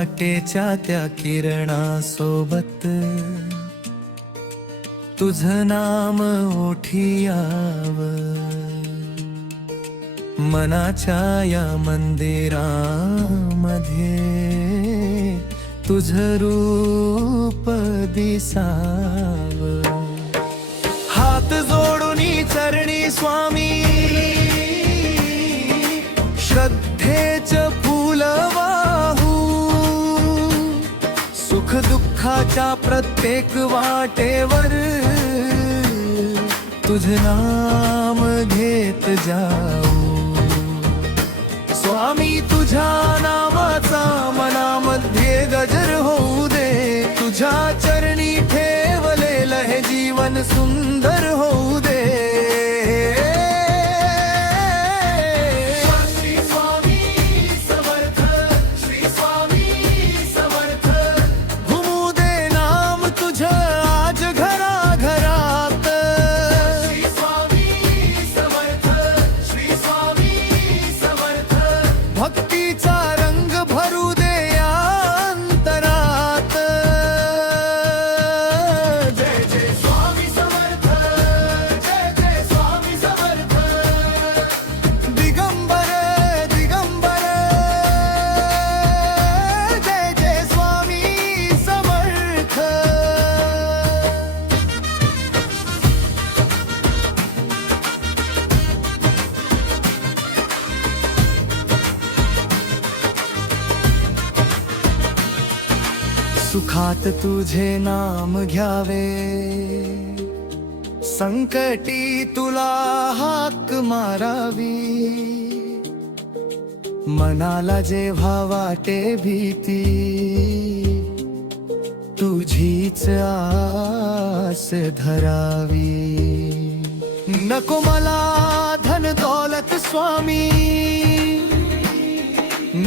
पहाटेच्या त्या किरणासोबत तुझं नाम ओठी यावं, मनाच्या या मंदिरामध्ये तुझं रूप दिसावं. हात जोडूनी चरणी स्वामी श्रद्धेच फूल वाहू, सुख दुःखाच्या प्रत्येक वाटेवर तुझं नाम घेत जाऊ. स्वामी तुझ्या नामाचा मनामध्ये गजर होऊ दे, तुझ्या चरणी ठेवलेलं हे जीवन सुंदर होऊ दे. श्री स्वामी समर्थ, श्री स्वामी समर्थ, घुमू दे नाम तुझं आज घराघरात. श्री स्वामी समर्थ, श्री स्वामी समर्थ, भक्तीचा रंग भरू दे या अंतरात. जय जय स्वामी समर्थ, जय जय स्वामी समर्थ, दिगंबर दिगंबर, जय जय स्वामी समर्थ. सुखात तुझे नाम घ्यावे, संकटी तुला हाक मारावी, मनाला जेव्हा वाटे भीती तुझीच आस धरावी. नको मला धन दौलत स्वामी,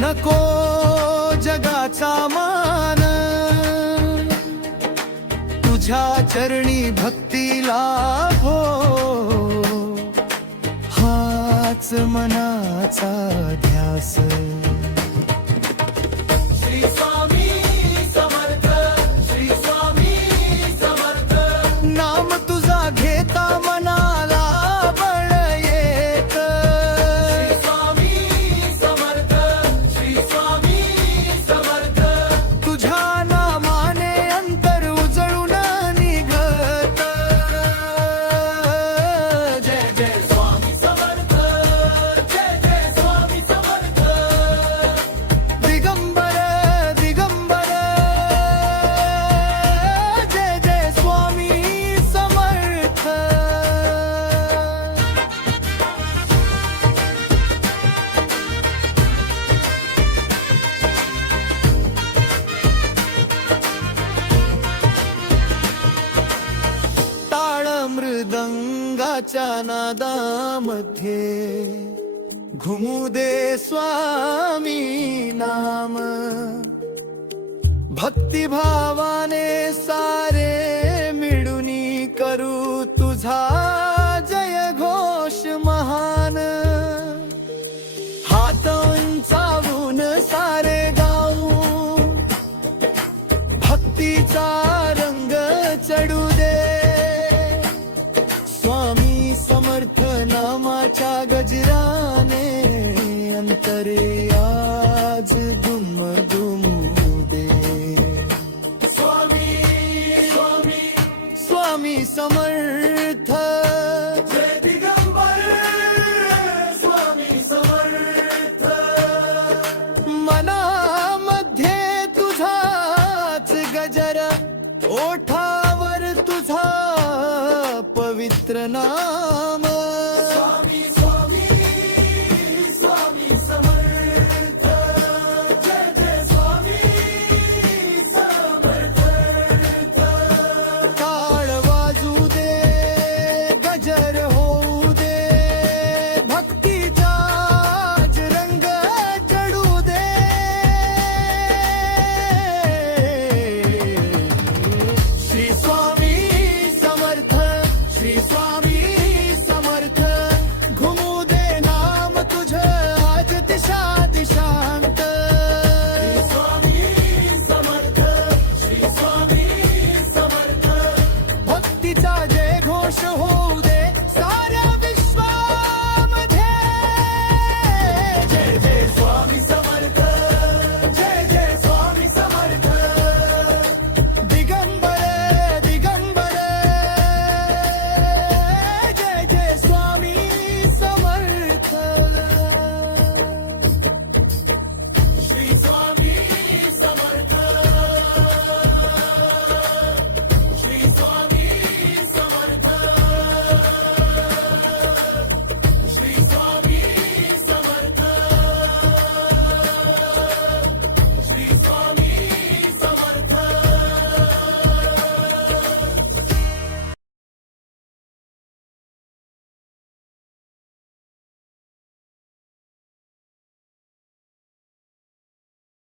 नको जगाचा मान, तुझ्या चरणी भक्तीला हो, हाच मनाचा ध्यास. श्री स्वामी समर्थ, श्री स्वामी समर्थ, नाम तुझा घेता मनाला बळ येत. श्री स्वामी समर्थ, श्री स्वामी समर्थ, तुझ्या नामाने अंतर उजळून निघत. जय जय स्वामी समर्थ, जय जय स्वामी समर्थ, दिगंबर दिगंबर, जय जय स्वामी समर्थ. टाळ मृदंगाच्या नादामध्ये घुमू दे स्वामी नाम, भक्तिभावाने सारे मिळूनी करू तुझा जय घोष महान. हात उंचावून सारे गाऊ, भक्तीचा रंग चढू दे. स्वामी समर्थ नामाच्या गजराने अंतरे आज दुम दुमू दे. स्वामी स्वामी स्वामी समर्थ, जय दिगंबर स्वामी समर्थ, मनामध्ये तुझाच गजर, ओठावर तुझा पवित्र नाम.